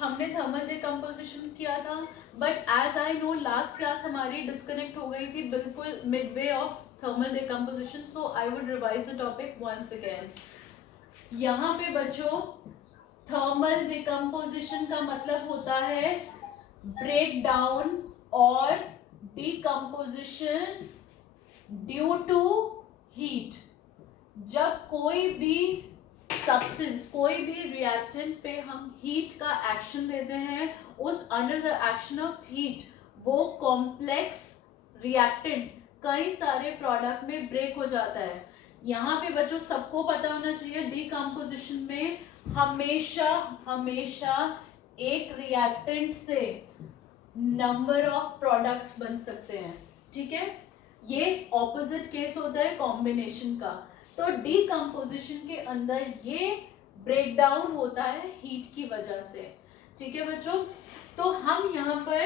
हमने thermal decomposition किया था, but as I know last class हमारी डिस्कनेक्ट हो गई थी बिल्कुल midway of thermal decomposition, so I would revise the topic once again. यहाँ पे बच्चों थर्मल डिकम्पोजिशन का मतलब होता है ब्रेक डाउन और डिकम्पोजिशन ड्यू टू हीट। जब कोई भी सब्सटेंस, कोई भी रिएक्टेंट पे हम हीट का एक्शन देते हैं, उस under the action of heat वो कॉम्प्लेक्स रिएक्टेंट कई सारे प्रोडक्ट में ब्रेक हो जाता है। यहाँ पे बच्चों सबको पता होना चाहिए डिकम्पोजिशन में हमेशा हमेशा एक रिएक्टेंट से नंबर ऑफ प्रोडक्ट्स बन सकते हैं, ठीक है। ये ऑपोजिट केस होता है कॉम्बिनेशन का। तो डिकम्पोजिशन के अंदर ये ब्रेकडाउन होता है हीट की वजह से, ठीक है बच्चों। तो हम यहाँ पर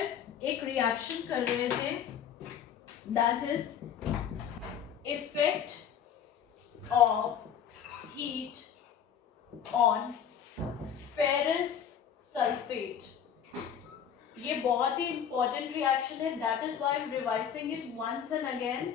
एक रिएक्शन कर रहे थे, that is effect of heat on ferrous sulphate. ये बहुत ही इंपॉर्टेंट रिएक्शन है, that is why I am revising it once and again.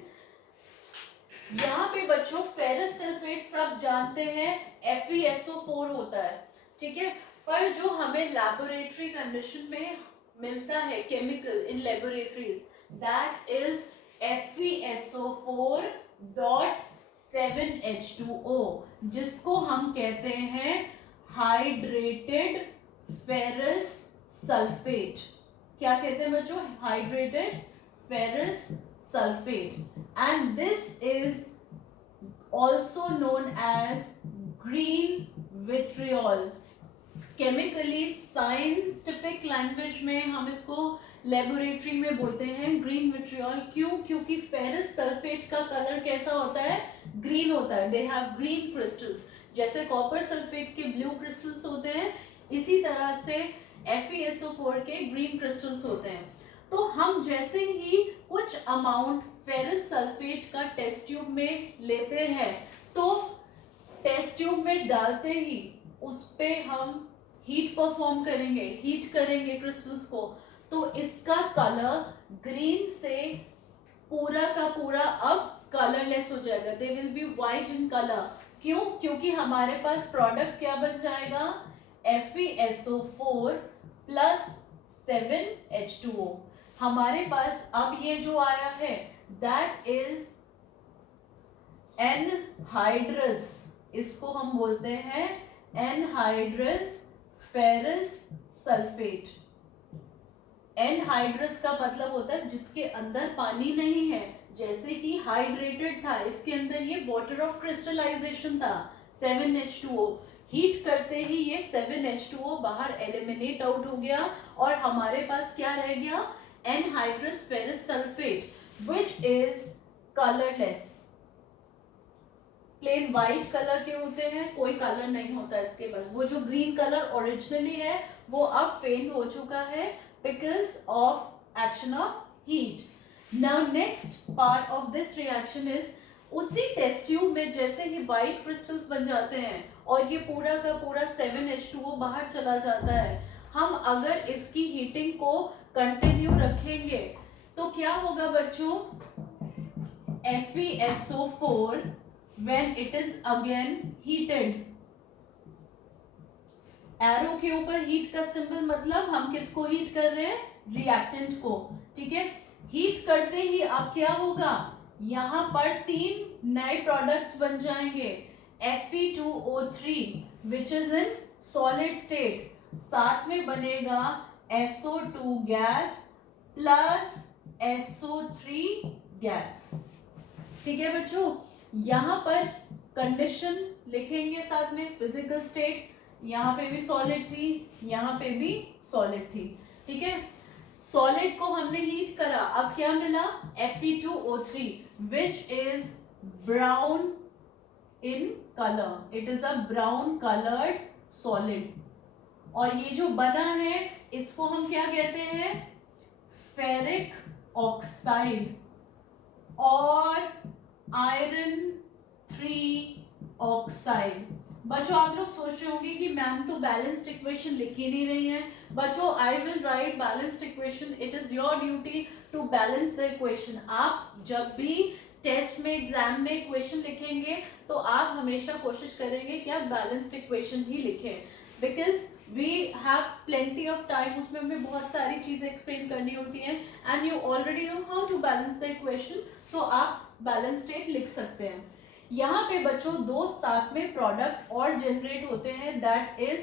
यहाँ पे बच्चों फेरस सल्फेट सब जानते हैं FeSO4 होता है, ठीक है। पर जो हमें लैबोरेटरी कंडीशन में मिलता है chemical in laboratories, that is FeSO4.7H2O, जिसको हम कहते हैं हाइड्रेटेड फेरस सल्फेट। क्या कहते हैं बच्चों? Hydrated ferrous sulfate, and this is also known as green vitriol. Chemically scientific language में हम इसको लेबोरेटरी में बोलते हैं ग्रीन विट्रियल। क्यों? क्योंकि फेरस सल्फेट का कलर कैसा होता है? ग्रीन होता है। They have green crystals. जैसे कॉपर सल्फेट के ब्लू क्रिस्टल्स होते हैं, इसी तरह से FeSO4 के ग्रीन क्रिस्टल्स होते हैं। तो हम जैसे ही कुछ अमाउंट फेरस सल्फेट का टेस्ट ट्यूब में लेते हैं, तो टेस्ट ट्यूब में डालते ही उस पे हम हीट परफॉर्म करेंगे, हीट करेंगे क्रिस्टल्स को, तो इसका कलर ग्रीन से पूरा का पूरा अब कलरलेस हो जाएगा। They will be white in colour. क्यों? क्योंकि हमारे पास प्रोडक्ट क्या बन जाएगा? FeSO4 plus 7H2O। हमारे पास अब ये जो आया है दैट इज एनहाइड्रस, इसको हम बोलते हैं एनहाइड्रस फेरस सल्फेट। एनहाइड्रस का मतलब होता है जिसके अंदर पानी नहीं है, जैसे कि हाइड्रेटेड था, इसके अंदर ये वाटर ऑफ क्रिस्टलाइजेशन था 7H2O। हीट करते ही ये 7H2O बाहर एलिमिनेट आउट हो गया और हमारे पास क्या रह गया? Anhydrous ferrous sulphate, which is colourless. Plain white colour के होते हैं, कोई कलर नहीं होता इसके पास। वो जो ग्रीन कलर ओरिजिनली है वो अब फेड हो चुका है because of action of heat. Now next part of this reaction is, उसी टेस्ट ट्यूब में जैसे ही व्हाइट क्रिस्टल्स बन जाते हैं और ये पूरा का पूरा 7H2O बाहर चला जाता है, हम अगर इसकी हीटिंग को कंटिन्यू रखेंगे तो क्या होगा बच्चों? FeSO4 when it is again heated, arrow के ऊपर हीट का सिंबल मतलब हम किसको हीट कर रहे हैं? रिएक्टेंट को, ठीक है। हीट करते ही अब क्या होगा? यहाँ पर 3 नए प्रोडक्ट्स बन जाएंगे, Fe2O3 which is in solid state, साथ में बनेगा SO2 gas plus SO3 gas, ठीक है बच्चों। यहाँ पर कंडीशन लिखेंगे साथ में, फिजिकल स्टेट, यहाँ पे भी सॉलिड थी, यहाँ पे भी सॉलिड थी, ठीक है। सॉलिड को हमने हीट करा, अब क्या मिला? Fe2O3 which is brown in colour, it is a brown coloured solid. और ये जो बना है इसको हम क्या कहते हैं? फेरिक ऑक्साइड और आयरन 3 ऑक्साइड। बच्चों आप लोग सोच रहे होंगे कि मैम तो बैलेंस्ड इक्वेशन लिख ही नहीं रही है। बच्चों I will write balanced equation, it is your duty to balance the equation. आप जब भी टेस्ट में एग्जाम में इक्वेशन लिखेंगे तो आप हमेशा कोशिश करेंगे कि आप बैलेंस्ड इक्वेशन ही लिखें, because we have plenty of time, उसमें हमें बहुत सारी चीजें एक्सप्लेन करनी होती हैं and you already know how to balance the equation, तो आप बैलेंस स्टेट लिख सकते हैं। यहाँ पे बच्चों दो साथ में प्रोडक्ट और जनरेट होते हैं, that is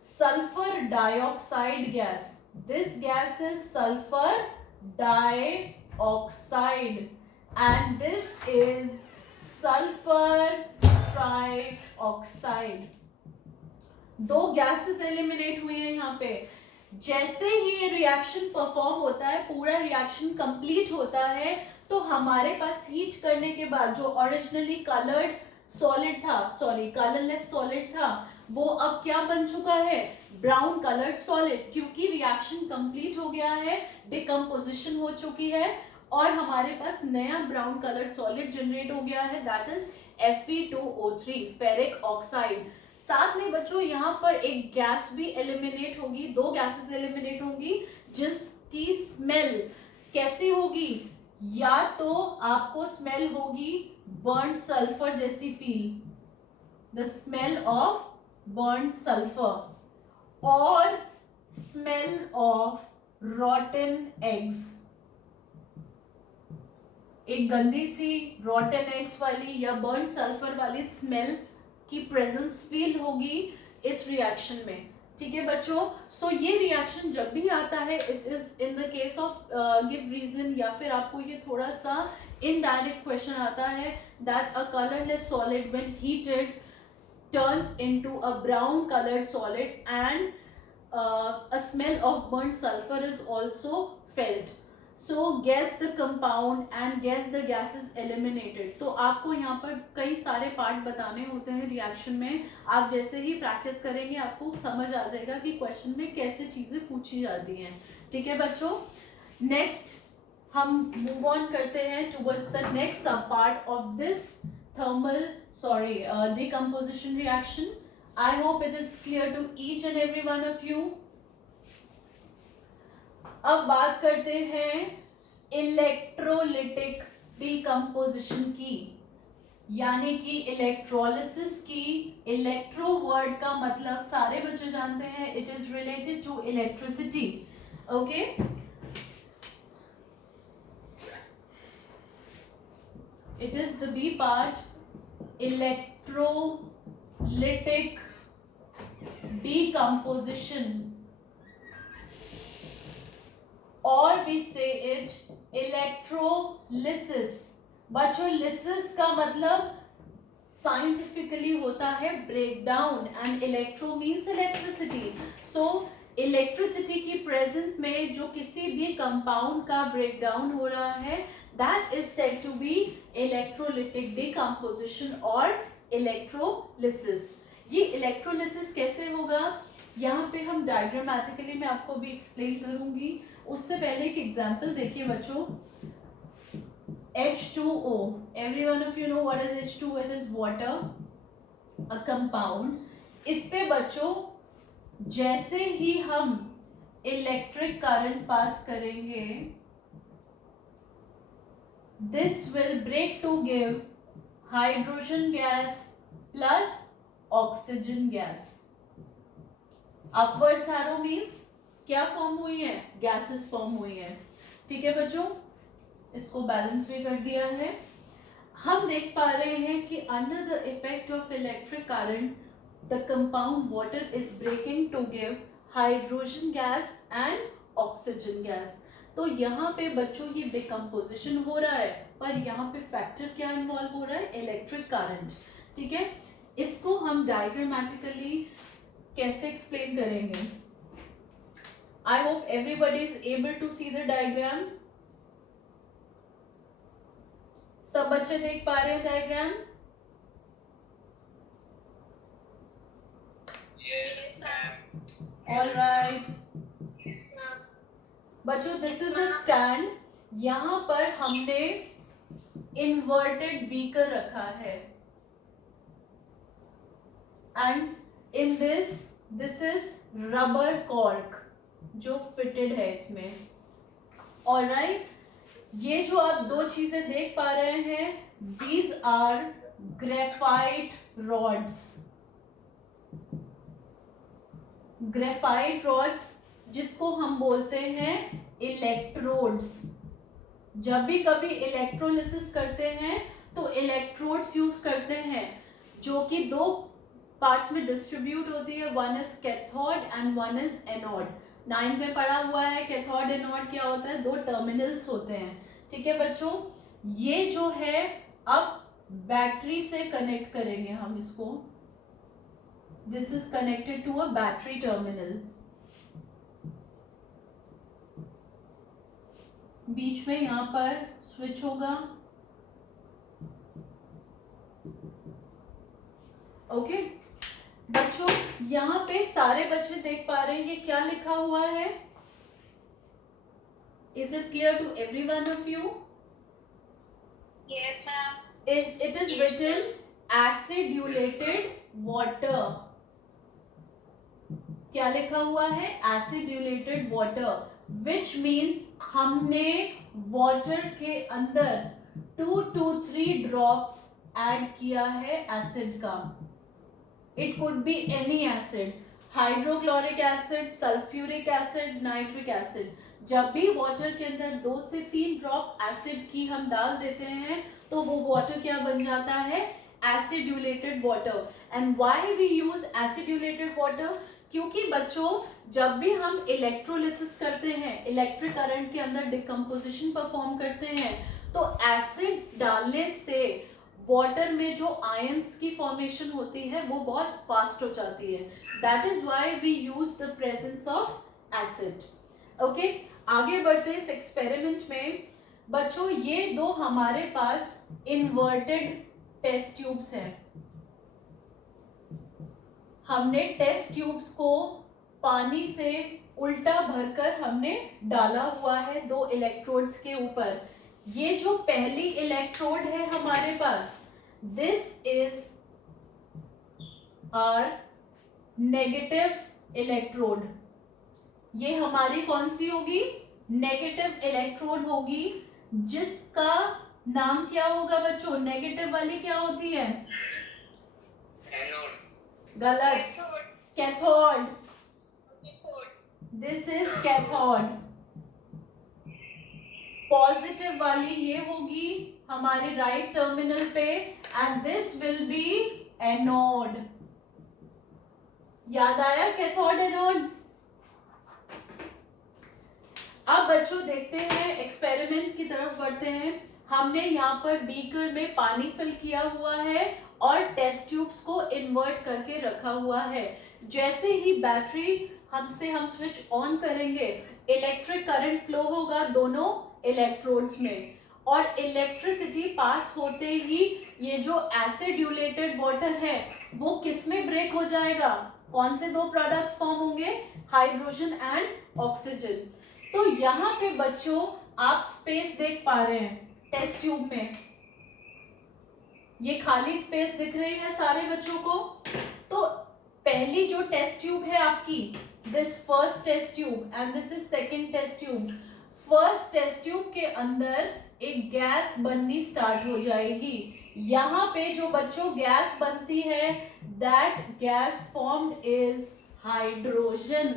sulphur dioxide gas. This gas is sulphur dioxide and this is sulphur trioxide. दो गैसेस एलिमिनेट हुई है यहाँ पे। जैसे ही ये रिएक्शन परफॉर्म होता है, पूरा रिएक्शन कंप्लीट होता है, तो हमारे पास हीट करने के बाद जो ओरिजिनली कलर्ड सॉलिड था, सॉरी कलरलेस सॉलिड था, वो अब क्या बन चुका है, ब्राउन कलर्ड सॉलिड, क्योंकि रिएक्शन कंप्लीट हो गया है, डिकम्पोजिशन हो चुकी है और हमारे पास नया ब्राउन कलर्ड सॉलिड जनरेट हो गया है, that is Fe2O3 ferric oxide. साथ में बच्चों यहाँ पर एक गैस भी एलिमिनेट होगी, दो गैसेस एलिमिनेट होंगी जिसकी स्मेल कैसी होगी, या तो आपको स्मेल होगी बर्न्ड सल्फर जैसी feel, the smell of burned sulphur, और स्मेल ऑफ रॉटन एग्स, एक गंदी सी रॉटन एग्स वाली या बर्न्ड सल्फर वाली स्मेल की प्रेजेंस फील होगी इस रिएक्शन में। ठीक है बच्चों, सो ये रिएक्शन जब भी आता है, it is in the case of give reason, या फिर आपको ये थोड़ा सा इनडायरेक्ट क्वेश्चन आता है, that a colourless solid when heated turns into a brown coloured solid and a smell of burnt sulfur is also felt. So guess the compound and guess the gases eliminated. तो आपको यहाँ पर कई सारे part बताने होते हैं reaction में। आप जैसे ही प्रैक्टिस करेंगे आपको समझ आ जाएगा कि क्वेश्चन में कैसे चीजें पूछी जाती हैं। ठीक है बच्चों, नेक्स्ट हम मूव ऑन करते हैं टुवर्ड्स द नेक्स्ट सब part of this thermal decomposition reaction. I hope it is clear to each and every one of you. अब बात करते हैं इलेक्ट्रोलिटिक डिकम्पोजिशन की, यानी कि इलेक्ट्रोलिसिस की। इलेक्ट्रो वर्ड का मतलब सारे बच्चे जानते हैं, it is related to electricity. Okay, it is the B part, electrolytic decomposition, or we say it electrolysis. बच्चों lysis का मतलब साइंटिफिकली होता है breakdown and electro means electricity. So electricity की प्रेजेंस में जो किसी भी कंपाउंड का ब्रेकडाउन हो रहा है, that is said to be electrolytic decomposition और इलेक्ट्रोलिसिस। ये इलेक्ट्रोलिसिस कैसे होगा, यहाँ पे हम डायग्रामेटिकली मैं आपको भी एक्सप्लेन करूंगी। उससे पहले एक एग्जांपल देखिए बच्चों, H2O, every one of you know what is H2O, it is water, a compound। इस पे बच्चों जैसे ही हम इलेक्ट्रिक करंट पास करेंगे, this will break to give hydrogen gas plus oxygen gas. Upwards arrow means क्या form हुई है, gases form हुई है। ठीक है बच्चों, इसको बैलेंस भी कर दिया है। हम देख पा रहे हैं कि under the effect of electric current the compound water is breaking to give hydrogen gas and oxygen gas. तो यहाँ पे बच्चों ये डिकम्पोजिशन हो रहा है, पर यहाँ पे फैक्टर क्या इन्वॉल्व हो रहा है, इलेक्ट्रिक करंट। ठीक है, इसको हम डायग्रामेटिकली कैसे एक्सप्लेन करेंगे। I hope everybody is able to see the diagram. सब बच्चे देख पा रहे हैं diagram? Yes, ma'am. All right बच्चों, दिस इज अ स्टैंड। यहाँ पर हमने इन्वर्टेड बीकर रखा है। And in this is rubber cork जो फिटेड है इसमें। ऑलराइट, ये जो आप दो चीजें देख पा रहे हैं, these are graphite rods. Graphite rods जिसको हम बोलते हैं इलेक्ट्रोड्स। जब भी कभी इलेक्ट्रोलिसिस करते हैं तो इलेक्ट्रोड्स यूज करते हैं, जो कि दो पार्ट्स में डिस्ट्रीब्यूट होती है, one is cathode and one is anode. 9th में पढ़ा हुआ है कैथोड एनोड क्या होता है, दो टर्मिनल्स होते हैं। ठीक है बच्चों, ये जो है अब बैटरी से कनेक्ट करेंगे हम इसको। This is connected to a battery terminal. बीच में यहां पर स्विच होगा। ओके बच्चों, यहां पे सारे बच्चे देख पा रहे हैं ये क्या लिखा हुआ है? Is it clear to every one of you? Yes, ma'am. It is written acidulated water. क्या लिखा हुआ है? acidulated water, which means हमने water के अंदर 2 to 3 drops ऐड किया है एसिड का। It could be any acid, hydrochloric acid, sulphuric acid, nitric acid. जब भी वाटर के अंदर 2 से 3 ड्रॉप एसिड की हम डाल देते हैं तो वो वाटर क्या बन जाता है? Acidulated water. And why we use acidulated water? क्योंकि बच्चों जब भी हम इलेक्ट्रोलिसिस करते हैं, इलेक्ट्रिक करंट के अंदर डिकम्पोजिशन परफॉर्म करते हैं, तो एसिड डालने से वाटर में जो आयंस की फॉर्मेशन होती है वो बहुत फास्ट हो जाती है। That is why we use the presence of acid. Okay, आगे बढ़ते हैं इस एक्सपेरिमेंट में। बच्चों ये दो हमारे पास इन्वर्टेड टेस्ट ट्यूब्स हैं। हमने टेस्ट ट्यूब्स को पानी से उल्टा भरकर हमने डाला हुआ है दो इलेक्ट्रोड्स के ऊपर। ये जो पहली इलेक्ट्रोड है हमारे पास, this is our negative electrode. ये हमारी कौन सी होगी? नेगेटिव इलेक्ट्रोड होगी, जिसका नाम क्या होगा बच्चों? नेगेटिव वाली क्या होती है? गलत, cathode. This is cathode. Positive वाली ये होगी हमारे राइट टर्मिनल पे, and this will B anode. याद आया कैथोड एनोड? अब बच्चों देखते हैं, एक्सपेरिमेंट की तरफ बढ़ते हैं। हमने यहाँ पर बीकर में पानी फिल किया हुआ है और टेस्ट ट्यूब्स को इन्वर्ट करके रखा हुआ है। जैसे ही बैटरी हम स्विच ऑन करेंगे, इलेक्ट्रिक करंट फ्लो होगा दोनों इलेक्ट्रोड्स में, और इलेक्ट्रिसिटी पास होते ही ये जो एसिडुलेटेड वाटर है वो किस में ब्रेक हो जाएगा? कौन से दो प्रोडक्ट्स फॉर्म होंगे? Hydrogen and oxygen. तो यहाँ पे बच्चों आप स्पेस देख पा रहे हैं टेस्ट ट्यूब में, ये खाली स्पेस दिख रही है सारे बच्चों को। तो पहली जो टेस्ट ट्यूब है आपकी, this first test tube and this is second test tube. First test tube के अंदर एक गैस बननी स्टार्ट हो जाएगी। यहाँ पे जो बच्चों गैस बनती है, that gas formed is hydrogen.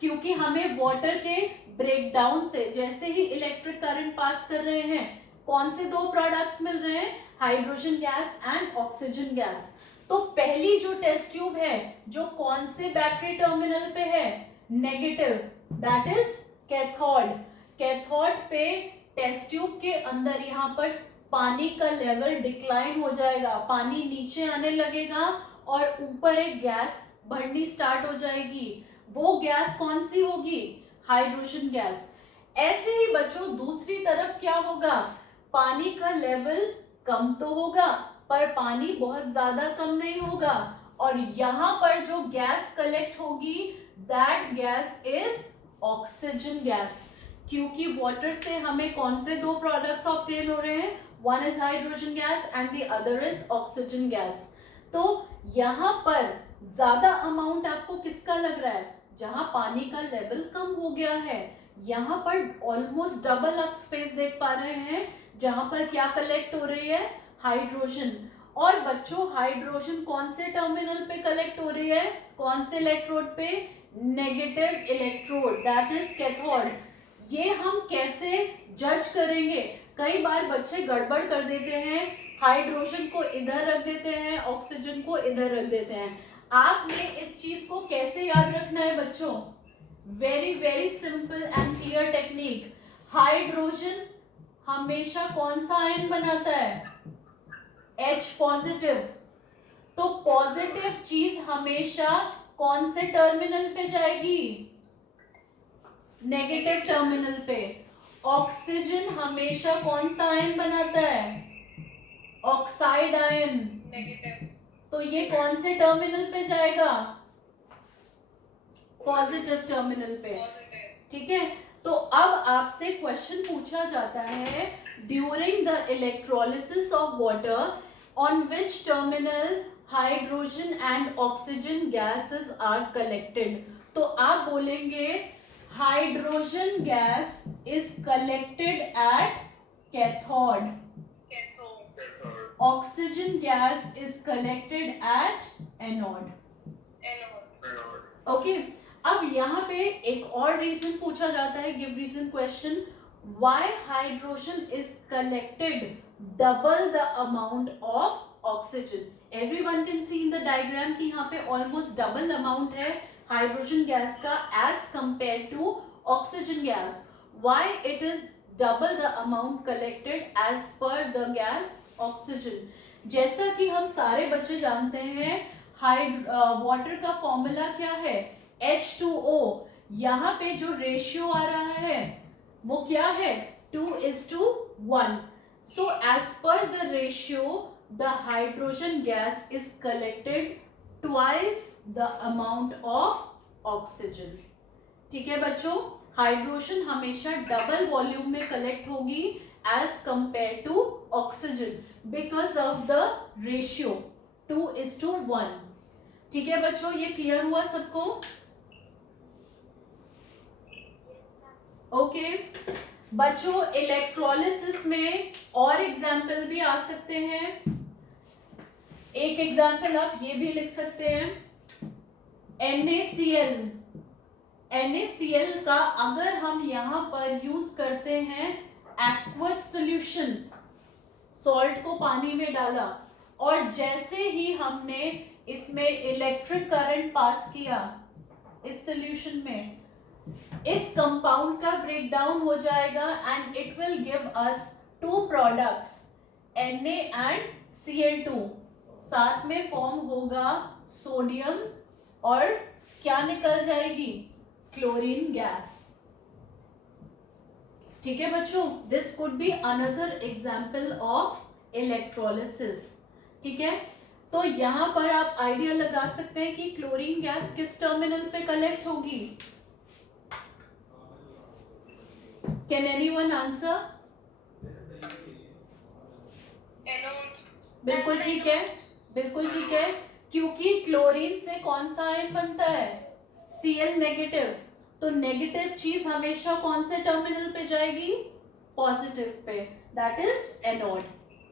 क्योंकि हमें वाटर के ब्रेकडाउन से जैसे ही इलेक्ट्रिक करंट पास कर रहे हैं, कौन से दो प्रोडक्ट्स मिल रहे हैं? Hydrogen gas and oxygen gas. तो पहली जो टेस्ट ट्यूब है जो कौन से बैटरी टर्मिनल पे है? Negative, that is cathode. Cathode पे टेस्ट ट्यूब के अंदर यहाँ पर पानी का लेवल डिक्लाइन हो जाएगा, पानी नीचे आने लगेगा और ऊपर एक गैस बढ़नी स्टार्ट हो जाएगी। वो गैस कौन सी होगी? Hydrogen gas. ऐसे ही बच्चों दूसरी तरफ क्या होगा? पानी का लेवल कम तो होगा पर पानी बहुत ज्यादा कम नहीं होगा, और यहाँ पर जो गैस कलेक्ट होगी, that gas is oxygen gas. क्योंकि वाटर से हमें कौन से दो प्रोडक्ट्स ऑब्टेन हो रहे हैं? One is hydrogen gas and the other is oxygen gas. तो यहाँ पर ज्यादा अमाउंट आपको किसका लग रहा है? जहां पानी का लेवल कम हो गया है, यहाँ पर ऑलमोस्ट डबल आप स्पेस देख पा रहे हैं, जहां पर क्या कलेक्ट हो रही है? हाइड्रोजन। और बच्चों हाइड्रोजन कौन से टर्मिनल पे कलेक्ट हो रही है? कौन से इलेक्ट्रोड पे? Negative electrode, that is cathode. ये हम कैसे जज करेंगे? कई बार बच्चे गड़बड़ कर देते हैं, हाइड्रोजन को इधर रख देते हैं, ऑक्सीजन को इधर रख देते हैं। आपने इस चीज को कैसे याद रखना है बच्चों? Very very simple and clear technique. Hydrogen हमेशा कौन सा आयन बनाता है? H positive. तो पॉजिटिव चीज हमेशा कौन से टर्मिनल पे जाएगी? नेगेटिव टर्मिनल पे। ऑक्सीजन हमेशा कौन सा आयन बनाता है? Oxide ion. नेगेटिव। तो ये कौन से टर्मिनल पे जाएगा? पॉजिटिव टर्मिनल पे। ठीक है, तो अब आपसे क्वेश्चन पूछा जाता है, during the electrolysis of water on which terminal hydrogen and oxygen gases are collected. तो आप बोलेंगे hydrogen gas is collected at cathode, oxygen gas is collected at anode. Okay, अब यहाँ पे एक और रीजन पूछा जाता है, give reason question, why hydrogen is collected double the amount of oxygen. Everyone can see in the diagram कि यहाँ पे ऑलमोस्ट डबल अमाउंट है हाइड्रोजन गैस का as compare to oxygen gas. Why it is double the amount collected as per the gas oxygen? जैसा कि हम सारे बच्चे जानते हैं, वाटर का फॉर्मूला क्या है? H2O। यहाँ पे जो रेशियो आ रहा है वो क्या है? 2:1। So as per the ratio the hydrogen gas is collected twice the amount of oxygen. ठीक है बच्चों, हाइड्रोजन हमेशा डबल वॉल्यूम में कलेक्ट होगी as compare to oxygen because of the ratio 2:1। ठीक है बच्चों, ये क्लियर हुआ सबको? ओके बच्चों, इलेक्ट्रोलिसिस में और एग्जाम्पल भी आ सकते हैं। एक एग्जाम्पल आप ये भी लिख सकते हैं, NaCl। NaCl का अगर हम यहाँ पर यूज करते हैं एक्वस सॉल्यूशन, सॉल्ट को पानी में डाला और जैसे ही हमने इसमें इलेक्ट्रिक करंट पास किया इस सॉल्यूशन में, इस कंपाउंड का ब्रेकडाउन हो जाएगा and it will give us two products Na and Cl2। साथ में फॉर्म होगा सोडियम और क्या निकल जाएगी? Chlorine gas. ठीक है बच्चों, this could be another example of electrolysis. ठीक है, तो यहाँ पर आप आइडिया लगा सकते हैं कि क्लोरीन गैस किस टर्मिनल पे कलेक्ट होगी। Can anyone answer? बिल्कुल ठीक है, बिल्कुल ठीक है, क्योंकि क्लोरीन से कौन सा आयन बनता है? Cl negative. तो नेगेटिव चीज हमेशा कौन से टर्मिनल पे जाएगी? Positive pay, that is anode.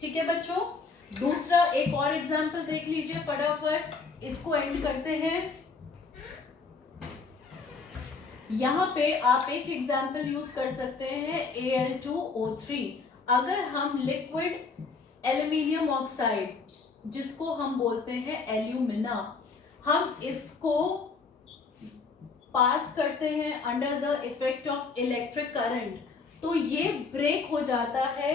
ठीक है बच्चों, दूसरा एक और एग्जांपल देख लीजिए फटाफट, इसको एंड करते हैं। यहाँ पे आप एक एग्जांपल यूज कर सकते हैं Al2O3। अगर हम लिक्विड एल्यूमिनियम ऑक्साइड, जिसको हम बोलते हैं एल्यूमिना, हम इसको पास करते हैं under the effect of electric current, तो ये ब्रेक हो जाता है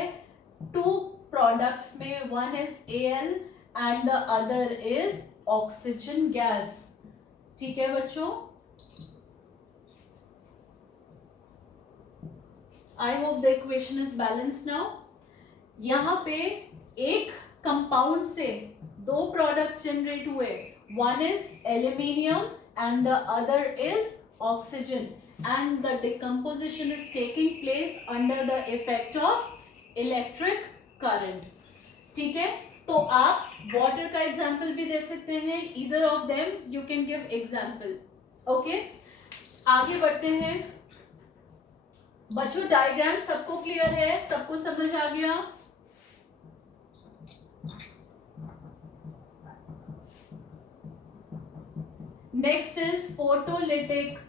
टू प्रोडक्ट्स में, one is Al and the other is oxygen gas. ठीक है बच्चों, I hope the equation is balanced now. यहाँ पे एक कंपाउंड से दो प्रोडक्ट्स जनरेट हुए, one is aluminium and the other is oxygen, and the decomposition is taking place under the effect of electric current. ठीक है, तो आप वाटर का एग्जाम्पल भी दे सकते हैं, either of them you can give example. Okay, आगे बढ़ते हैं बच्चों. डायग्राम सबको क्लियर है, सबको समझ आ गया? Next is photolytic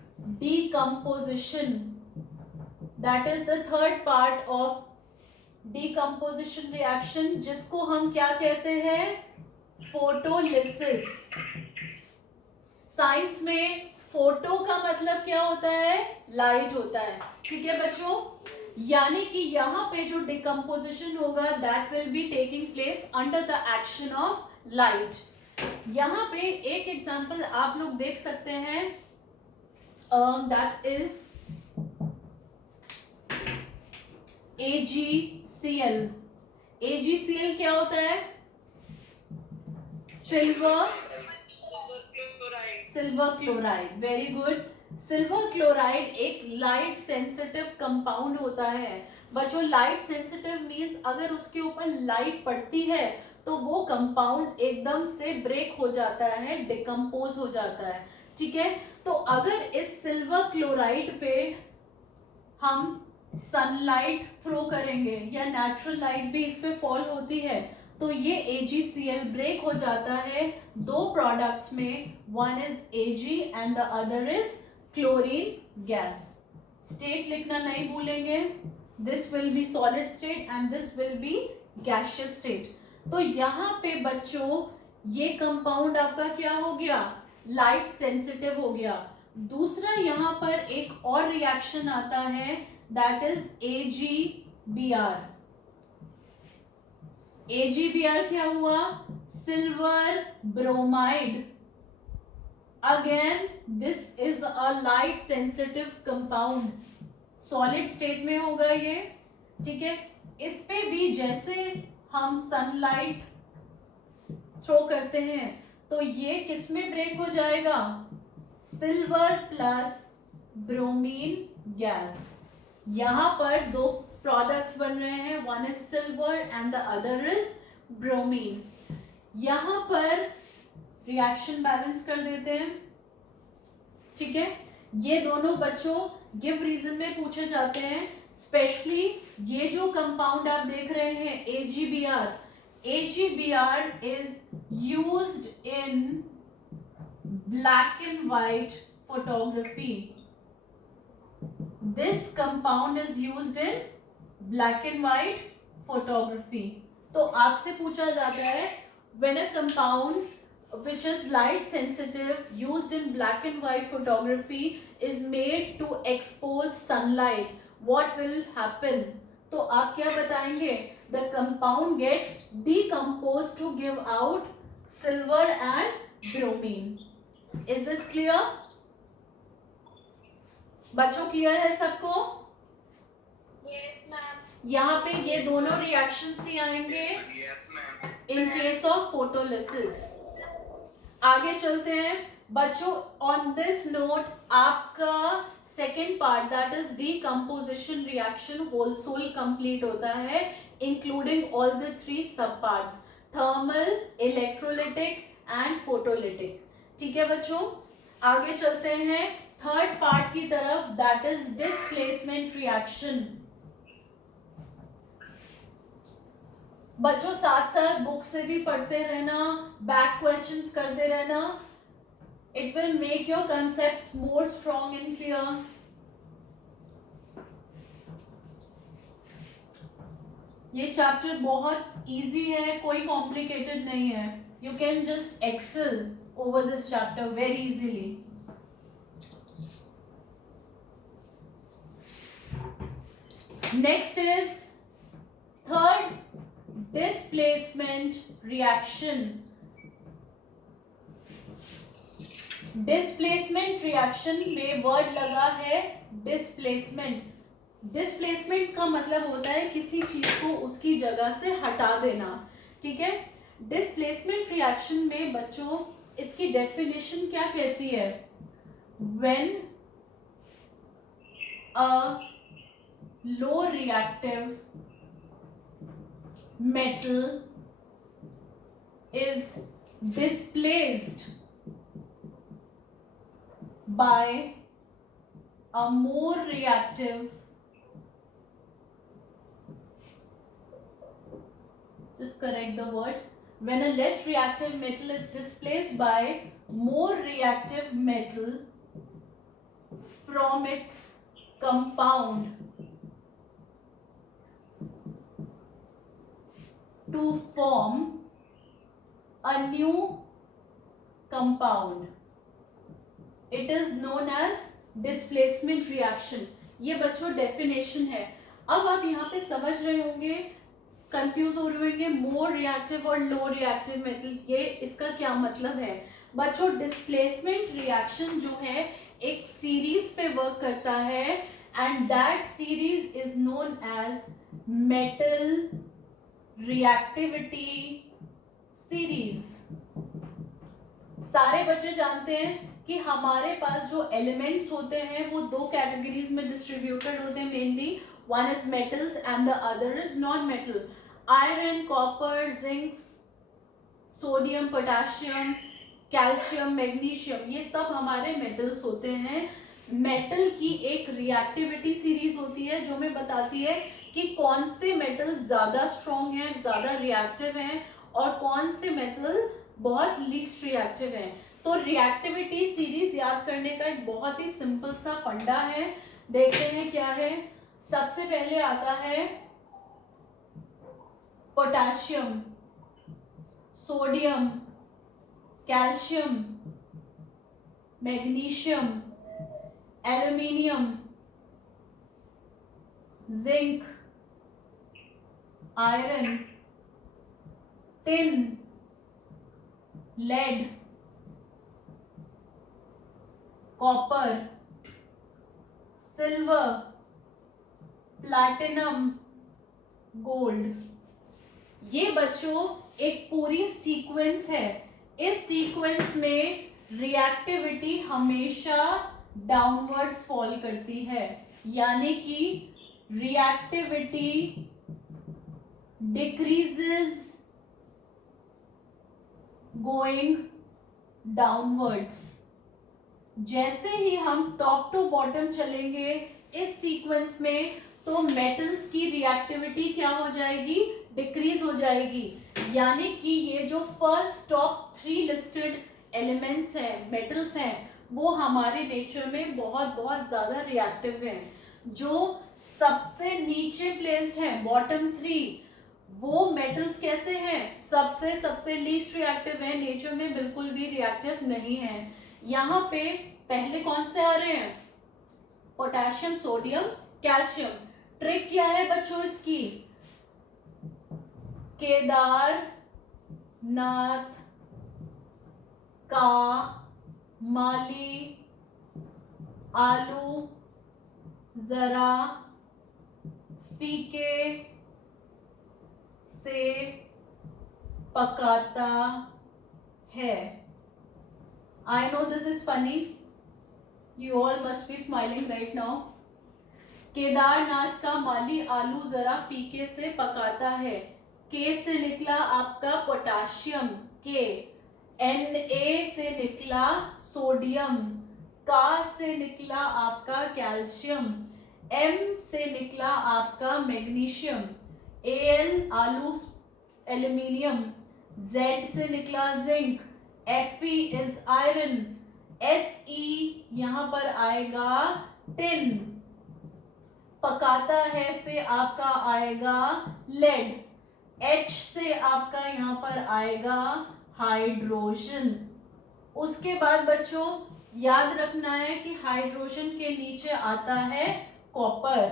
decomposition. That is the third part of decomposition reaction, जिसको हम क्या कहते हैं? फोटोलिसिस. साइंस में फोटो का मतलब क्या होता है? लाइट होता है. ठीक है बच्चों, यानी कि यहाँ पे जो डिकम्पोजिशन होगा that will be taking place under the action of light. यहाँ पे एक एग्जांपल आप लोग देख सकते हैं, that is AgCl. AgCl क्या होता है? Silver chloride. Very good. Silver chloride एक लाइट सेंसिटिव कंपाउंड होता है. बच्चों लाइट सेंसिटिव मींस अगर उसके ऊपर लाइट पड़ती है तो वो कंपाउंड एकदम से ब्रेक हो जाता है, डिकम्पोज हो जाता है. ठीक है, तो अगर इस सिल्वर क्लोराइड पे हम सनलाइट थ्रो करेंगे या नेचुरल लाइट भी इस पे फॉल होती है तो ये AgCl ब्रेक हो जाता है दो प्रोडक्ट्स में. One is Ag and the other is chlorine gas. State लिखना नहीं भूलेंगे. This will B solid state and this will B gaseous state. तो यहाँ पे बच्चों ये कंपाउंड आपका क्या हो गया? लाइट सेंसिटिव हो गया. दूसरा यहाँ पर एक और रिएक्शन आता है दैट इज AgBr. AgBr क्या हुआ? Silver bromide. Again this is a light sensitive compound. Solid state में होगा ये. ठीक है, इस पे भी जैसे हम सनलाइट थ्रो करते हैं तो ये किस में ब्रेक हो जाएगा? Silver plus bromine gas. यहां पर दो प्रोडक्ट्स बन रहे हैं, one is silver and the other is bromine. यहां पर रिएक्शन बैलेंस कर देते हैं. ठीक है, ये दोनों बच्चों गिव रीजन में पूछे जाते हैं. स्पेशली ये जो कंपाउंड आप देख रहे हैं AgBr. AgBr is used in black and white photography. This compound is used in black and white photography. तो आपसे पूछा जाता है when a compound which is light sensitive used in black and white photography is made to expose sunlight, what will happen? तो आप क्या बताएंगे? The compound gets decomposed to give out silver and bromine. Is this clear? बच्चों clear है सबको? Yes, ma'am. यहाँ पे ये दोनों रिएक्शंस ही आएंगे इन केस ऑफ फोटोलिसिस. आगे चलते हैं बच्चों. ऑन दिस नोट आपका second part that is decomposition reaction whole complete होता है, including all the three sub parts, thermal, electrolytic and photolytic. ठीक है बच्चों, आगे चलते हैं थर्ड पार्ट की तरफ दैट इज डिस्प्लेसमेंट रिएक्शन. बच्चों साथ साथ बुक से भी पढ़ते रहना, बैक क्वेश्चंस करते रहना. It will make your concepts more strong and clear. ये चैप्टर बहुत इजी है, कोई कॉम्प्लिकेटेड नहीं है. You can just excel over this chapter very easily. Next is third displacement reaction. Displacement reaction में वर्ड लगा है डिस्प्लेसमेंट. डिस्प्लेसमेंट का मतलब होता है किसी चीज को उसकी जगह से हटा देना. ठीक है, डिस्प्लेसमेंट रिएक्शन में बच्चों इसकी डेफिनेशन क्या कहती है? When a low reactive metal is displaced by a more reactive, just correct the word, when a less reactive metal is displaced by more reactive metal from its compound to form a new compound. It is known as displacement reaction. ये बच्चों definition है. अब आप यहाँ पे समझ रहे होंगे, कंफ्यूज हो रहे होंगे, मोर रिएक्टिव और लो रिएक्टिव मेटल, ये इसका क्या मतलब है. बच्चों डिस्प्लेसमेंट रिएक्शन जो है एक सीरीज पे वर्क करता है and that series is known as metal reactivity series. सारे बच्चे जानते हैं कि हमारे पास जो एलिमेंट्स होते हैं वो दो कैटेगरीज में डिस्ट्रीब्यूटेड होते हैं mainly. One is metals and the other is non metal. Iron, copper, zinc, sodium, potassium, calcium, magnesium, ये सब हमारे मेटल्स होते हैं. मेटल की एक रिएक्टिविटी सीरीज होती है जो हमें बताती है कि कौन से मेटल्स ज़्यादा स्ट्रॉन्ग हैं, ज़्यादा रिएक्टिव हैं और कौन से मेटल बहुत लीस्ट रिएक्टिव हैं. तो रिएक्टिविटी सीरीज याद करने का एक बहुत ही सिंपल सा फंडा है. देखते हैं क्या है. सबसे पहले आता है potassium, sodium, calcium, magnesium, aluminium, zinc, iron, tin, lead, copper, silver, platinum, gold. ये बच्चों एक पूरी सीक्वेंस है. इस सीक्वेंस में रिएक्टिविटी हमेशा डाउनवर्ड्स फॉल करती है, यानी कि रिएक्टिविटी डिक्रीजेस गोइंग डाउनवर्ड्स. जैसे ही हम टॉप टू बॉटम चलेंगे इस सीक्वेंस में तो मेटल्स की रिएक्टिविटी क्या हो जाएगी, डिक्रीज हो जाएगी. यानी कि ये जो फर्स्ट टॉप 3 लिस्टेड एलिमेंट्स हैं, मेटल्स हैं, वो हमारे नेचर में बहुत बहुत ज़्यादा रिएक्टिव हैं. जो सबसे नीचे प्लेस्ड हैं, बॉटम 3, वो मेटल्स कैसे हैं, सबसे लीस्ट रिएक्टिव है, नेचर में बिल्कुल भी रिएक्टिव नहीं है. यहाँ पे पहले कौन से आ रहे हैं, पोटेशियम, सोडियम, कैल्शियम. ट्रिक क्या है बच्चों इसकी, केदारनाथ का माली आलू जरा फीके से पकाता है. I know this is funny. You all must be smiling right now. Kedarnath का माली आलू जरा फीके से पकाता है. के से निकला आपका पोटेशियम, के. Na से निकला सोडियम, का से निकला आपका कैल्शियम, M से निकला आपका मैग्नीशियम, Al आलू एल्यूमिनियम, Z से निकला zinc, Fe is iron, Se यहाँ पर आएगा टिन, पकाता है से आपका आएगा लेड, H से आपका यहाँ पर आएगा हाइड्रोजन. उसके बाद बच्चों याद रखना है कि हाइड्रोजन के नीचे आता है कॉपर.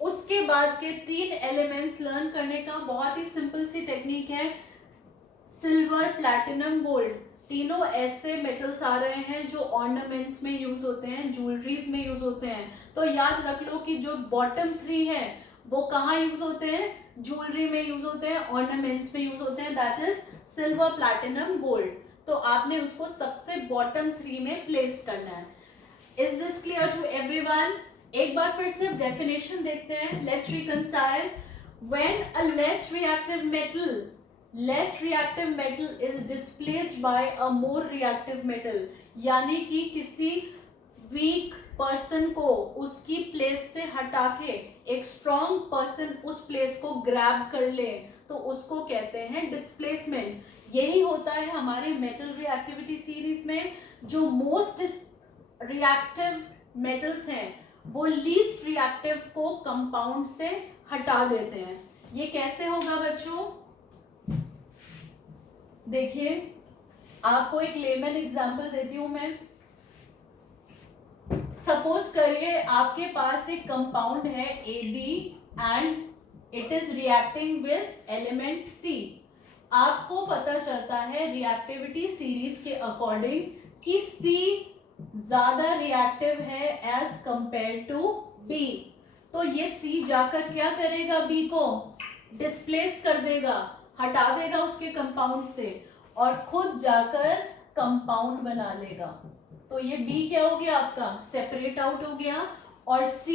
उसके बाद के 3 एलिमेंट्स लर्न करने का बहुत ही सिंपल सी टेक्निक है. सिल्वर, प्लैटिनम, गोल्ड, तीनों ऐसे मेटल्स आ रहे हैं जो ऑर्नामेंट्स में यूज होते हैं, ज्वेलरीज में यूज होते हैं. तो याद रख लो कि जो बॉटम 3 है वो कहाँ यूज होते हैं, ज्वेलरी में यूज होते हैं, ऑर्नामेंट्स में यूज होते हैं, that is silver, platinum, gold. तो आपने उसको सबसे बॉटम 3 में प्लेस करना है. Is this clear to everyone? एक बार फिर से डेफिनेशन देखते हैं. Let's reconcile. When a less reactive metal less reactive metal is displaced by a more reactive metal, यानी कि किसी वीक पर्सन को उसकी प्लेस से हटा के एक स्ट्रॉन्ग पर्सन उस प्लेस को ग्रैब कर ले, तो उसको कहते हैं डिस्प्लेसमेंट। यही होता है हमारे मेटल रिएक्टिविटी सीरीज में। जो मोस्ट रिएक्टिव मेटल्स हैं वो लीस्ट रिएक्टिव को कंपाउंड से हटा देते हैं। ये कैसे होगा बच्चों? देखिए, आपको एक लेमन एग्जांपल देती हूं मैं। सपोज करिए आपके पास एक कंपाउंड है AB and it is reacting with element C। आपको पता चलता है रिएक्टिविटी सीरीज के अकॉर्डिंग कि C ज्यादा रिएक्टिव है एज कंपेयर टू B। तो ये C जाकर क्या करेगा? B को डिस्प्लेस कर देगा, हटा देगा उसके कंपाउंड से और खुद जाकर कंपाउंड बना लेगा। तो ये B क्या हो गया? आपका सेपरेट आउट हो गया। और C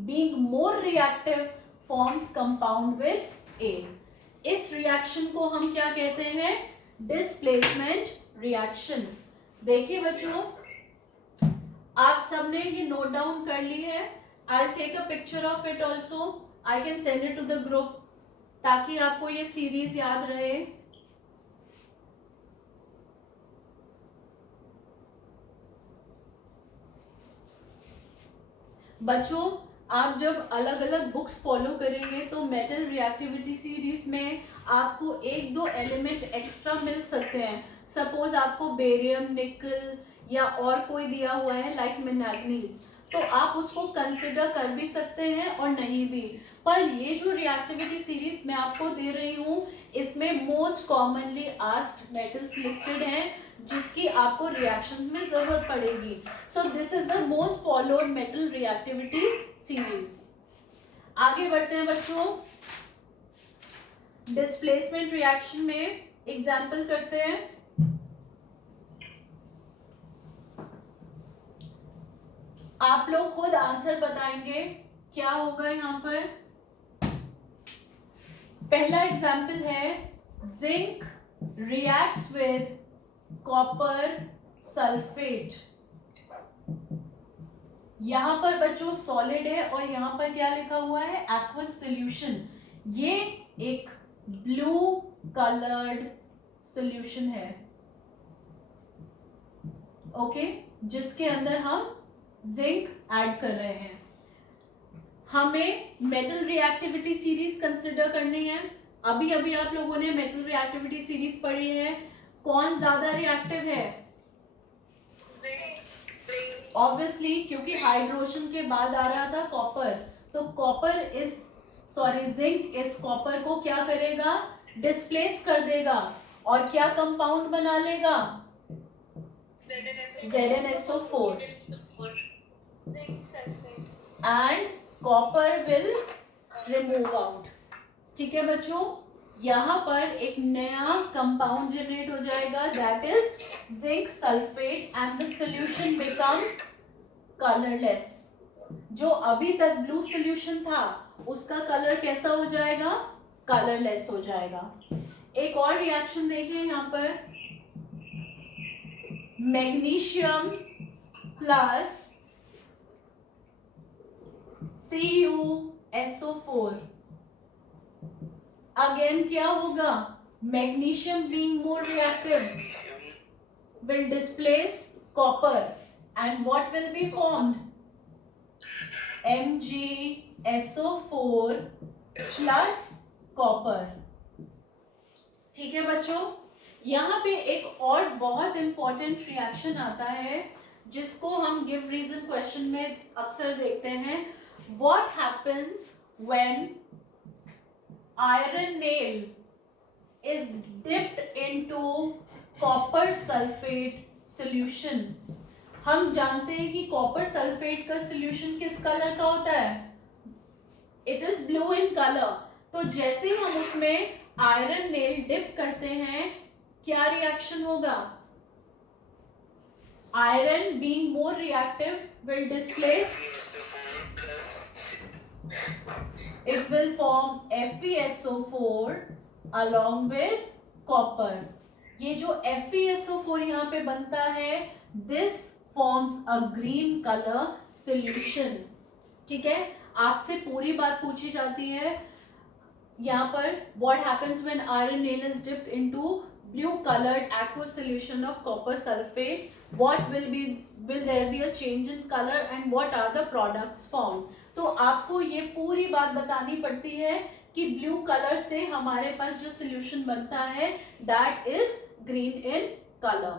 being more reactive forms compound with A। इस रिएक्शन को हम क्या कहते हैं? Displacement reaction. देखिए बच्चों, आप सबने ये नोट डाउन कर ली है। I take a picture of it also, I can send it to the group ताकि आपको ये सीरीज याद रहे। बच्चों, आप जब अलग अलग बुक्स फॉलो करेंगे तो मेटल रिएक्टिविटी सीरीज में आपको एक दो एलिमेंट एक्स्ट्रा मिल सकते हैं। सपोज आपको बेरियम, निकल या और कोई दिया हुआ है लाइक मैंगनीज, तो आप उसको कंसिडर कर भी सकते हैं और नहीं भी। पर ये जो रिएक्टिविटी सीरीज मैं आपको दे रही हूँ इसमें most commonly asked metals listed हैं जिसकी आपको रिएक्शन में जरूरत पड़ेगी। So this is the most followed metal reactivity series. आगे बढ़ते हैं बच्चों, डिस्प्लेसमेंट रिएक्शन में एग्जाम्पल करते हैं। आप लोग खुद आंसर बताएंगे क्या होगा यहाँ पर। पहला एग्जाम्पल है zinc reacts with copper sulphate. यहां पर बच्चों सॉलिड है और यहां पर क्या लिखा हुआ है? Aqueous solution. ये एक ब्लू कलर्ड सॉल्यूशन है, ओके, जिसके अंदर हम जिंक ऐड कर रहे हैं। हमें मेटल रिएक्टिविटी सीरीज कंसिडर करनी है। अभी अभी आप लोगों ने मेटल रिएक्टिविटी सीरीज पढ़ी है। कौन ज्यादा रिएक्टिव है? ऑब्वियसली, क्योंकि हाइड्रोजन के बाद आ रहा था कॉपर, तो कॉपर इज जिंक इस कॉपर को क्या करेगा? डिस्प्लेस कर देगा और क्या कंपाउंड बना लेगा? ZnSO4 and copper will remove out. ठीक है बच्चों, यहाँ पर एक नया कंपाउंड जनरेट हो जाएगा that is zinc sulphate and the solution becomes colourless. जो अभी तक ब्लू सॉल्यूशन था उसका कलर कैसा हो जाएगा? कलरलेस हो जाएगा। एक और रिएक्शन देखिए यहाँ पर, मैग्नीशियम प्लस CuSO4। अगेन क्या होगा? Magnesium being more reactive will displace copper and what will be formed? MgSO4 plus copper। ठीक है बच्चों, यहाँ पे एक और बहुत इंपॉर्टेंट रिएक्शन आता है जिसको हम गिव रीजन क्वेश्चन में अक्सर देखते हैं। What happens when iron nail is dipped into copper sulphate solution? हम जानते हैं कि कॉपर सल्फेट का सॉल्यूशन किस कलर का होता है? It is blue in colour. तो जैसे ही हम उसमें आयरन नेल डिप करते हैं क्या रिएक्शन होगा? Iron being more reactive will displace, it will form FeSO4 along with copper. ये जो FeSO4 यहाँ पे बनता है, this forms a green colour solution. ठीक है, आपसे पूरी बात पूछी जाती है यहाँ पर, what happens when iron nail is dipped into blue colored aqueous solution of copper sulfate, will there be a change in color and what are the products formed। तो आपको ये पूरी बात बतानी पड़ती है कि ब्लू कलर से हमारे पास जो सोल्यूशन बनता है that is green in colour.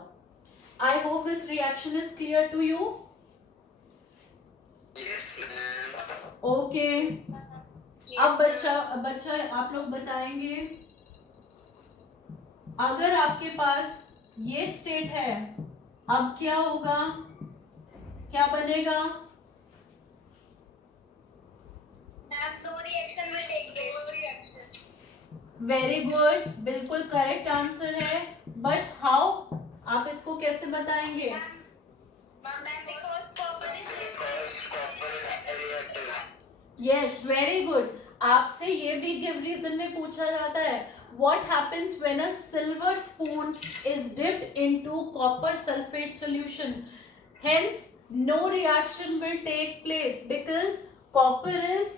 I hope this reaction is clear to you. Okay, अब बच्चा आप लोग बताएंगे, अगर आपके पास ये स्टेट है अब क्या होगा, क्या बनेगा? No reaction will take place. No reaction. Very good, बिल्कुल करेक्ट आंसर है, बट हाउ, आप इसको कैसे बताएंगे? Because copper is yes, very good. आपसे ये भी गिव रीजन में पूछा जाता है, what happens when a silver spoon is dipped into copper sulfate solution, hence no reaction will take place because copper is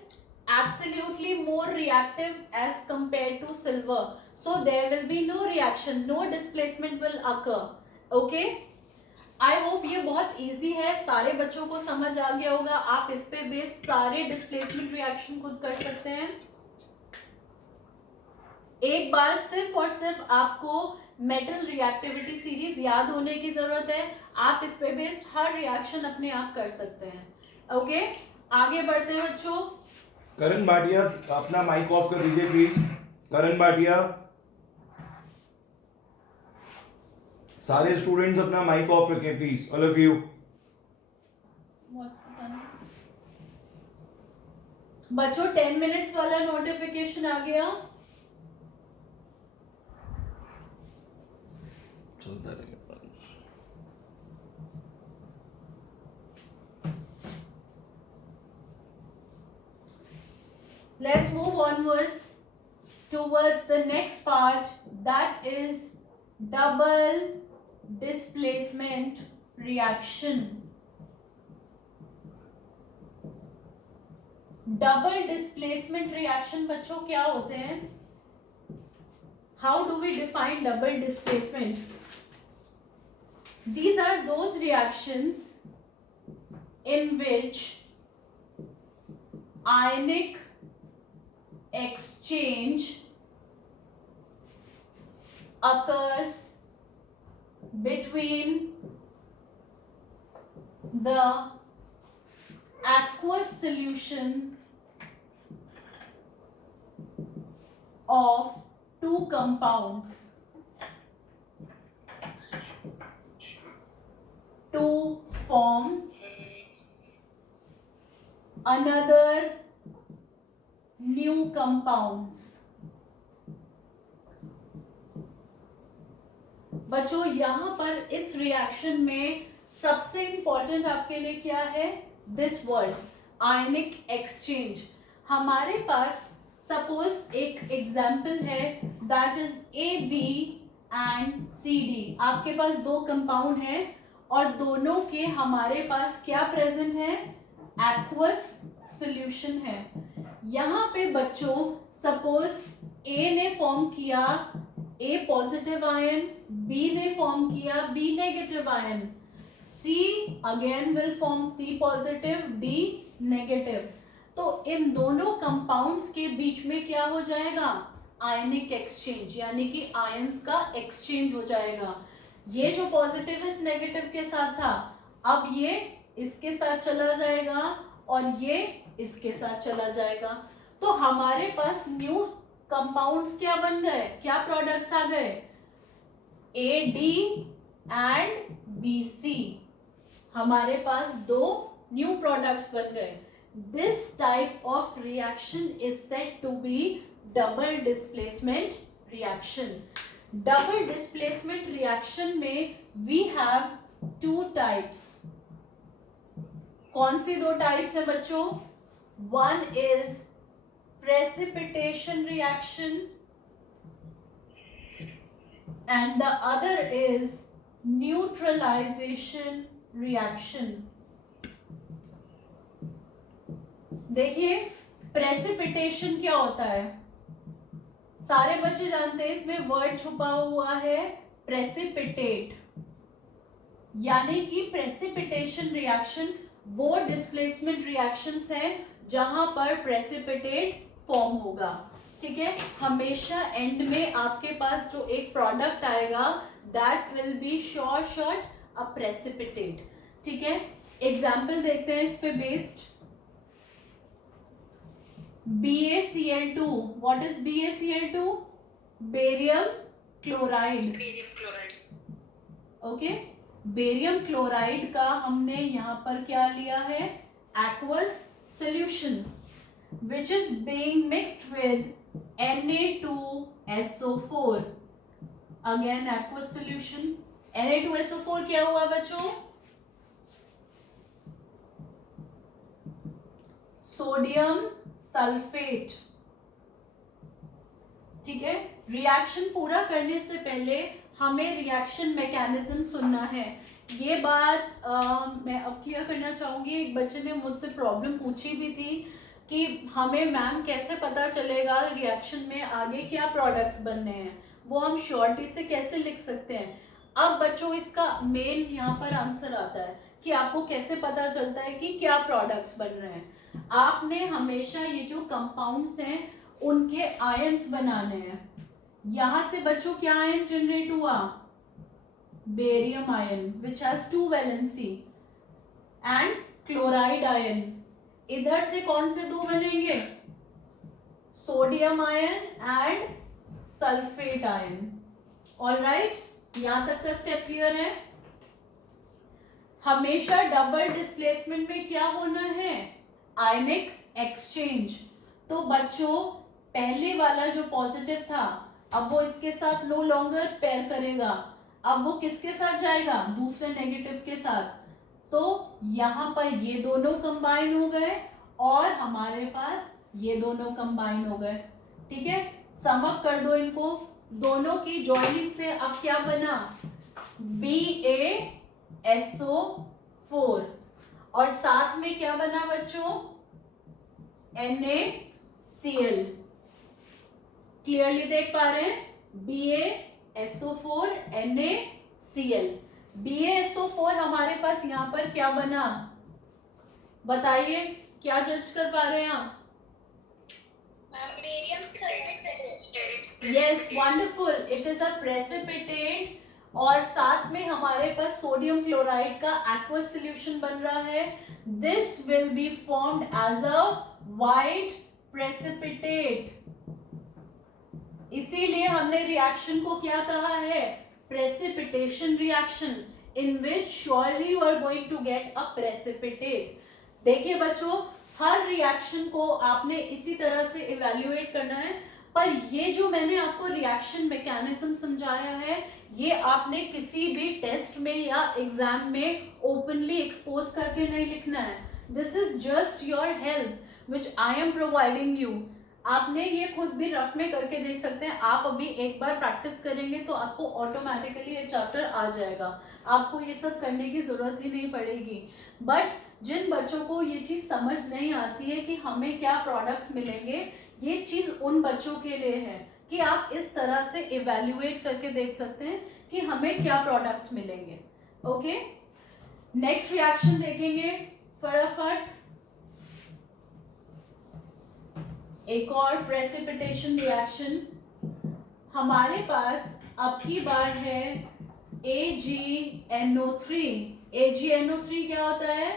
absolutely more reactive as compared to silver, so there will be no reaction, no displacement will occur। okay, I hope ये बहुत easy है, सारे बच्चों को समझ आ गया होगा, आप इस पे बेस सारे डिस्प्लेसमेंट रिएक्शन खुद कर सकते हैं। एक बार सिर्फ और सिर्फ आपको मेटल रिएक्टिविटी सीरीज याद होने की जरूरत है, आप इस पे बेस्ड हर रिएक्शन अपने आप कर सकते हैं। ओके, आगे बढ़ते हैं बच्चों। करण भाटिया अपना माइक ऑफ कर दीजिए प्लीज। करण भाटिया, सारे स्टूडेंट्स अपना माइक ऑफ रखें प्लीज, ऑल ऑफ यू। बच्चों 10 मिनट्स वाला नोटिफिकेशन आ गया, चलता रहेगा। let's move onwards towards the next part, that is double displacement reaction। Double displacement reaction बच्चों क्या होते हैं? How do we define double displacement? These are those reactions in which ionic exchange occurs between the aqueous solution of two compounds to form another new compounds। बच्चों यहां पर इस reaction में सबसे इंपॉर्टेंट आपके लिए क्या है? This word ionic exchange. हमारे पास सपोज एक एग्जाम्पल है that is AB and CD। आपके पास दो कंपाउंड हैं और दोनों के हमारे पास क्या प्रेजेंट है? एक्वस सॉल्यूशन है। यहाँ पे बच्चों सपोज A ने फॉर्म किया A पॉजिटिव आयन, B ने फॉर्म किया B negative ion, C again will form C positive D negative. तो इन दोनों कंपाउंड्स के बीच में क्या हो जाएगा? आयनिक एक्सचेंज, यानी कि आयंस का एक्सचेंज हो जाएगा। ये जो पॉजिटिव इस नेगेटिव के साथ था, अब ये इसके साथ चला जाएगा और ये इसके साथ चला जाएगा। तो हमारे पास न्यू कंपाउंड्स क्या बन गए? क्या प्रोडक्ट्स आ गए? AD and BC। हमारे पास दो न्यू प्रोडक्ट्स बन गए। This type of reaction is said to be double displacement reaction. Double displacement reaction में वी हैव टू टाइप्स। कौन सी दो टाइप्स है बच्चों? One is precipitation reaction and the other is neutralization reaction. देखिए precipitation क्या होता है, सारे बच्चे जानते हैं, इसमें वर्ड छुपा हुआ है प्रेसिपिटेट, यानी कि प्रेसिपिटेशन रिएक्शन वो डिस्प्लेसमेंट रिएक्शंस हैं जहां पर प्रेसिपिटेट फॉर्म होगा. ठीक है, हमेशा एंड में आपके पास जो एक प्रोडक्ट आएगा that will be short a precipitate. ठीक है, एग्जाम्पल देखते हैं इस पे based. BaCl2. What is BaCl2? Barium chloride. Okay, barium chloride का हमने यहाँ पर क्या लिया है, aqueous solution which is being mixed with Na2SO4. again aqueous solution. Na2SO4 क्या हुआ बच्चों, सोडियम सल्फेट. ठीक है, रिएक्शन पूरा करने से पहले हमें रिएक्शन मैकेनिज्म सुनना है. ये बात मैं अब क्लियर करना चाहूंगी. एक बच्चे ने मुझसे प्रॉब्लम पूछी भी थी कि हमें मैम कैसे पता चलेगा रिएक्शन में आगे क्या प्रोडक्ट्स बनने हैं, वो हम श्योरिटी से कैसे लिख सकते हैं. अब बच्चों इसका मेन यहाँ पर आंसर आता है कि आपको कैसे पता चलता है कि क्या प्रोडक्ट्स बन रहे हैं. आपने हमेशा ये जो कंपाउंड्स हैं उनके आयंस बनाने हैं. यहां से बच्चों क्या आयन जनरेट हुआ, barium ion which has 2 valency and chloride ion. इधर से कौन से 2 बनेंगे, sodium ion and sulphate ion. Alright, यहां तक का स्टेप क्लियर है. हमेशा डबल डिस्प्लेसमेंट में क्या होना है, आयनिक एक्सचेंज. तो बच्चों पहले वाला जो पॉजिटिव था अब वो इसके साथ नो लॉन्गर पेयर करेगा, अब वो किसके साथ जाएगा, दूसरे नेगेटिव के साथ. तो यहाँ पर ये दोनों कंबाइन हो गए और हमारे पास ये दोनों कंबाइन हो गए. ठीक है, सम अप कर दो इनको, दोनों की जॉइनिंग से अब क्या बना, BaSO4 और साथ में क्या बना बच्चों, NaCl. क्लियरली देख पा रहे हैं, BaSO4 NaCl. BaSO4 हमारे पास यहाँ पर क्या बना, बताइए क्या जज कर पा रहे हैं आप. Yes, wonderful, it is a precipitate. और साथ में हमारे पास सोडियम क्लोराइड का एक्वस सॉल्यूशन बन रहा है. This will be formed as a white precipitate. इसीलिए हमने रिएक्शन को क्या कहा है, precipitation reaction, in which surely you are going to get a precipitate. देखिए बच्चों, हर रिएक्शन को आपने इसी तरह से इवैल्यूएट करना है. पर ये जो मैंने आपको रिएक्शन मैकेनिज्म समझाया है ये आपने किसी भी टेस्ट में या एग्जाम में ओपनली एक्सपोज करके नहीं लिखना है. This is just your help which I am providing you. आपने ये खुद भी रफ में करके देख सकते हैं. आप अभी एक बार प्रैक्टिस करेंगे तो आपको ऑटोमेटिकली ये चैप्टर आ जाएगा, आपको ये सब करने की जरूरत ही नहीं पड़ेगी. बट जिन बच्चों को ये चीज समझ नहीं आती है कि हमें क्या प्रोडक्ट्स मिलेंगे, ये चीज उन बच्चों के लिए है कि आप इस तरह से इवैल्यूएट करके देख सकते हैं कि हमें क्या प्रोडक्ट्स मिलेंगे. ओके, नेक्स्ट रिएक्शन देखेंगे फटाफट. एक और प्रेसिपिटेशन रिएक्शन हमारे पास अब की बार है AgNO3. AgNO3 क्या होता है,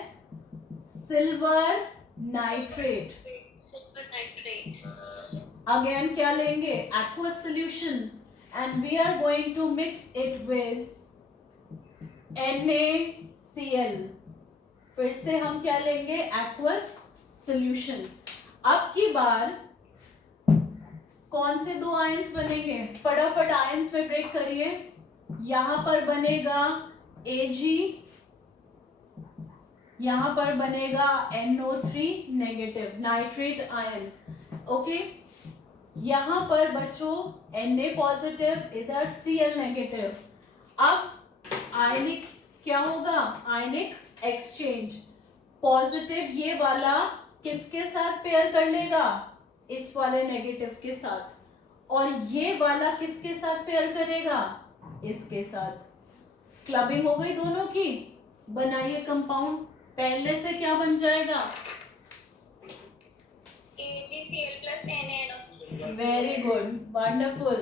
सिल्वर नाइट्रेट. अगेन क्या लेंगे, aqueous solution, and we are going to mix it with NaCl. फिर से हम क्या लेंगे, aqueous solution. अब की बार कौन से 2 आयंस बनेंगे, फटाफट आयंस में ब्रेक करिए. यहां पर बनेगा Ag, यहां पर बनेगा NO3 negative nitrate ion. Okay, यहाँ पर बच्चों Na पॉजिटिव, इधर Cl नेगेटिव। अब आयनिक क्या होगा, आयनिक एक्सचेंज। पॉजिटिव ये वाला किसके साथ पेयर कर लेगा, इस वाले नेगेटिव के साथ, और ये वाला किसके साथ पेयर करेगा, इसके साथ। क्लबिंग हो गई दोनों की। बनाइए कंपाउंड। पहले से क्या बन जाएगा, AgCl plus NaNO3। Very good, wonderful.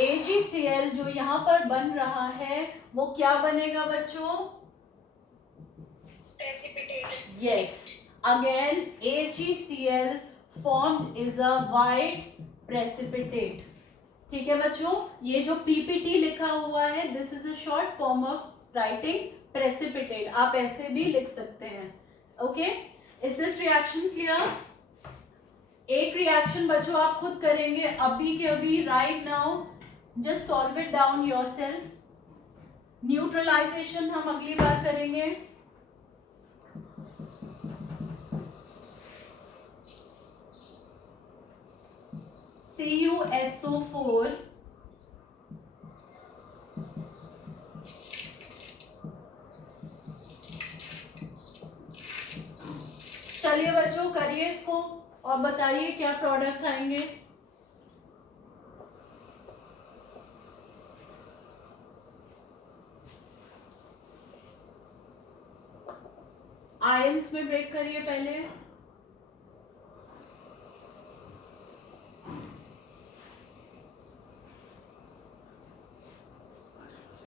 AgCl जो यहाँ पर बन रहा है वो क्या बनेगा बच्चों, Precipitate। yes, again AgCl formed is a white precipitate। ठीक है बच्चों, ये जो PPT लिखा हुआ है this is a short form of writing precipitate, आप ऐसे भी लिख सकते हैं। Okay, is this reaction clear? एक रिएक्शन बच्चों आप खुद करेंगे अभी के अभी, right now, just solve it down yourself. Neutralization हम अगली बार करेंगे। CuSO4 चलिए बच्चों करिए इसको और बताइए क्या प्रोडक्ट्स आएंगे। आयंस में ब्रेक करिए पहले।